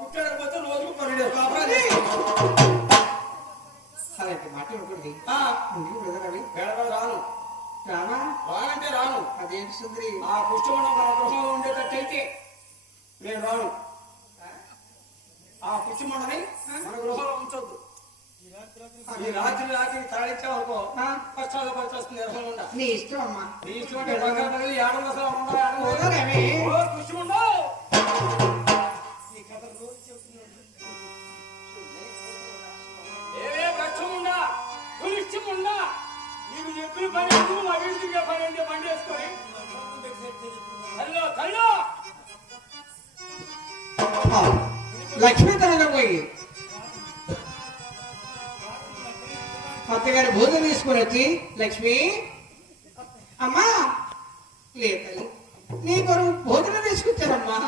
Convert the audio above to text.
పుట్టకపోతే రోజుకు పన్నెండు కాపాలి మాట రాను. రామా రానంటే రాను. అదేంటి సుందరి? ఆ పుష్పమండం మన గృహంలో ఉండేటట్టయితే నేను రాను. ఆ? పుష్పమండని మన గృహంలో ఉంచొద్దు. ఈ రాత్రి రాత్రి కష్టాలు ఎర్రకుండా నీ ఇష్టం అమ్మా. నీ ఇష్టం అంటే బంగారు పగిలి ఏడు అసలు పులిష్టముండా నీకు చెప్పిన పని ఎందుకు? మా పని అంటే హలో హలో. పోయి. అత్తగారి భోజనం తీసుకుని వచ్చి లక్ష్మి. అమ్మా లే నీ కొరకు భోజనం తీసుకొచ్చారమ్మా.